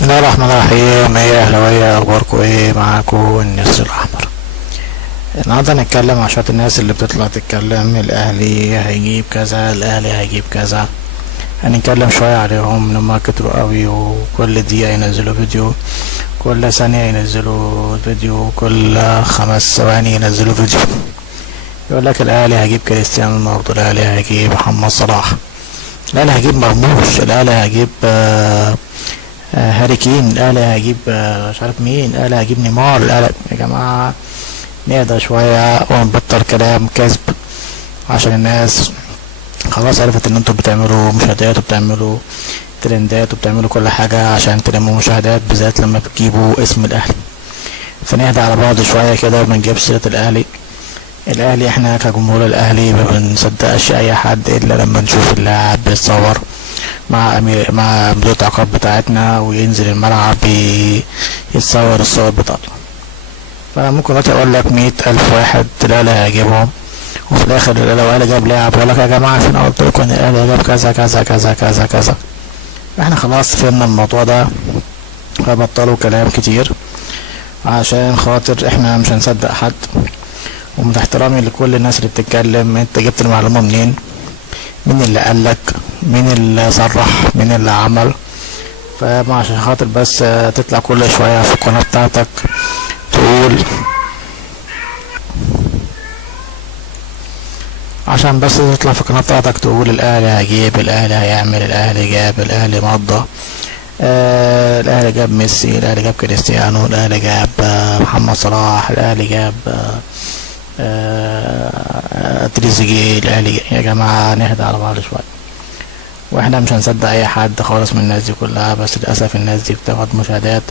بسم الله الرحمن الرحيم. ايه يا اهلاويه، اخباركم ايه؟ معاكم النسر الاحمر. النهارده هنتكلم عن شويه الناس اللي بتطلع تتكلم الاهلي هيجيب كذا، الاهلي هيجيب كذا. هنتكلم شويه عليهم لما كتروا قوي، وكل دقيقه ينزلوا فيديو، كل ثانيه ينزلوا فيديو، كل 5 ثواني ينزلوا فيديو. يقول لك الاهلي هيجيب كريستيانو رونالدو، الاهلي هيجيب محمد صلاح، الاهلي هيجيب مرموش، الاهلي هيجيب هاري كين، الاهلي هيجيب مش عارف مين، الاهلي هيجيب نيمار، الاهلي. يا جماعه نهدى شويه ونبطل كلام كذب، عشان الناس خلاص عرفت ان انتوا بتعملوا مشاهدات وبتعملوا ترندات وبتعملوا كل حاجه عشان تلموا مشاهدات، بالذات لما بتجيبوا اسم الاهلي. فنهدى على بعض شويه كده وما نجيبش سيره الاهلي. الاهلي احنا كجمهور الاهلي ما بنصدقش اي حد الا لما نشوف اللاعب بيتصور مع مدير العقاب بتاعتنا وينزل الملعب يتصور الصور بتاعته. فانا ممكن دلوقتي اقول لك 100,000 واحد الاهلي هيجيبهم، وفي الاخر لو الاهلي جاب لاعب اقول لك يا جماعه عشان قلت لكم ان الاهلي جاب كذا كذا كذا كذا كذا. احنا خلاص فهمنا الموضوع ده، فبطلوا كلام كتير عشان خاطر احنا مش هنصدق حد. ومن احترامي لكل الناس اللي بتتكلم، انت جبت المعلومه منين؟ مين اللي قالك؟ مين اللي صرح؟ مين اللي عمل؟ فما عشان خاطر بس تطلع كل شويه في القناه بتاعتك تقول، عشان بس تطلع في القناه بتاعتك تقول الاهلي هيجيب، الاهلي هيعمل، الاهلي جاب، الاهلي مضى، الاهلي جاب ميسي، الاهلي جاب كريستيانو، الاهلي جاب محمد صلاح، الاهلي جاب تريزيجيه، الاهلي. يا جماعه نهدى على بعض شويه، واحنا مش هنصدق اي حد خالص من الناس دي كلها، بس للاسف الناس دي بتاخد مشاهدات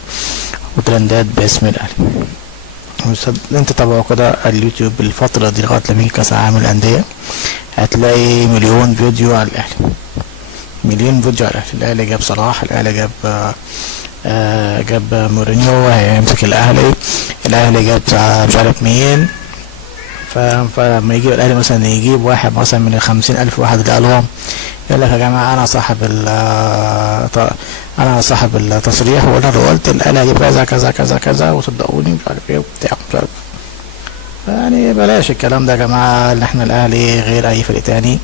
وترندات باسم الاهلي. انت تابعوا كده اليوتيوب الفتره دي لغايه لما يجي كاس العالم للانديه، هتلاقي مليون فيديو على الاهلي، مليون فيديو على الاهلي. الاهلي جاب صلاح، الاهلي جاب مورينيو هيمسك الاهلي، الاهلي جاب مش عارف مين. فلما يجي الاهلي مثلا يجيب واحد مثلا من 50,000 واحد اللي قالهم، يقول لك يا جماعه انا صاحب التصريح، وانا اللي قلت الاهلي هيجيب كذا كذا كذا كذا، وصدقوني مش عارف ايه وبتاع مش عارف. يعني بلاش الكلام ده يا جماعه، ان احنا الاهلي غير اي فريق تاني.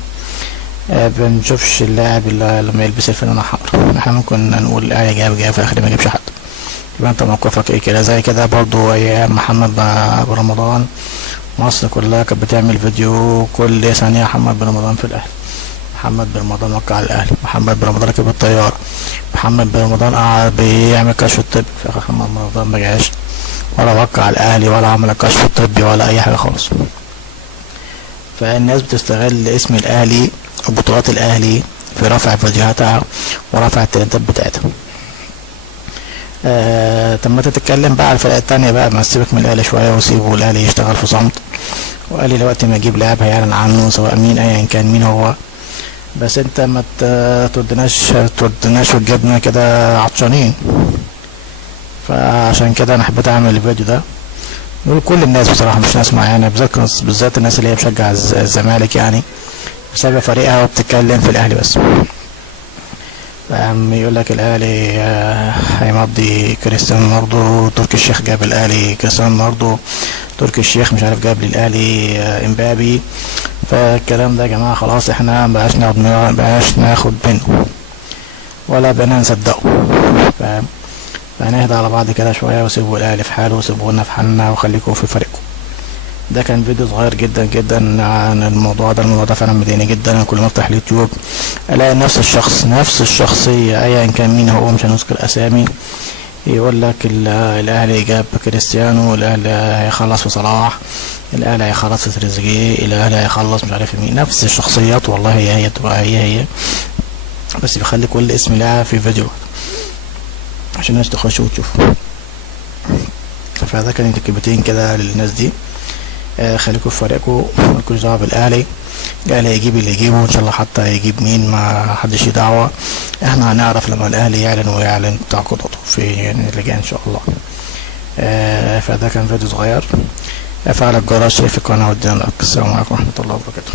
بنشوفش اللاعب لما يلبس الفانلة حمرا. احنا ممكن نقول الاهلي جاب في الاخر ما يجيبش حد، يبقى انت موقفك ايه كده؟ زي كده برضو ايام محمد بن رمضان، مصر كلها كانت بتعمل فيديو كل ثانيه محمد بن رمضان في الاهلي، محمد بن رمضان وقع على الاهلي، محمد بن رمضان ركب الطياره، محمد بن رمضان قعد بيعمل كشف الطبي، في اخر محمد بن رمضان ما جاش ولا وقع على الاهلي ولا عمل الكشف الطبي ولا اي حاجه خالص. فالناس بتستغل اسم الاهلي وبطولات الاهلي في رفع فيديوهاتها ورفع الترندات بتاعتها. طب ما تتكلم بقى على الفرق التانية بقى، ما تسيبك من الاهلي شويه وسيبه الاهلي يشتغل في صمت. والاهلي دلوقتي ما يجيب لاعب هيعلن عنه سواء مين ايا كان مين هو، بس انت ما تودناش وتجيبنا كده عطشانين. فعشان كده انا حبيت اعمل الفيديو ده نقول كل الناس بصراحه، مش ناس معينه، بالذات الناس اللي هي بتشجع الزمالك يعني بسبب فريقها وبتتكلم في الاهلي بس. يقول لك الاهلي هيمضي كريستيانو رونالدو، تركي الشيخ جاب الاهلي كريستيانو رونالدو، تركي الشيخ مش عارف جاب للاهلي امبابي. فالكلام ده يا جماعه خلاص احنا مبقاش ناخد منه ولا بقينا نصدقه. فهنهدى على بعض كده شويه وسيبوا الاهلي في حاله وسيبونا في حالنا وخليكم في فريقكم. ده كان فيديو صغير جدا جدا عن الموضوع ده. الموضوع ده فعلا مضايقني جدا. انا كل ما افتح اليوتيوب الاقي نفس الشخص نفس الشخصيه ايا كان مين هو، مش هنذكر اسامي، يقول لك الاهلي جاب كريستيانو، الاهلي هيخلص في صلاح، الاهلي هيخلص في تريزيجيه، الاهلي هيخلص مش عارف مين. نفس الشخصيات والله، هي تبقى هي بس بيخلي كل اسم لاعب في فيديو عشان الناس تخش وتشوف. فده كانت الكلمتين كده للناس دي. خليكم في فريقكم، مالكوش دعوه بالاهلي. الاهلي هيجيب اللي يجيبه ان شاء الله، حتى هيجيب مين ما حدش ليه دعوه. احنا هنعرف لما الاهلي يعلن تعاقداته في اللي جاي ان شاء الله. فده كان فيديو صغير. فعل الجرس في القناه والدنيا. السلام عليكم ورحمه الله وبركاته.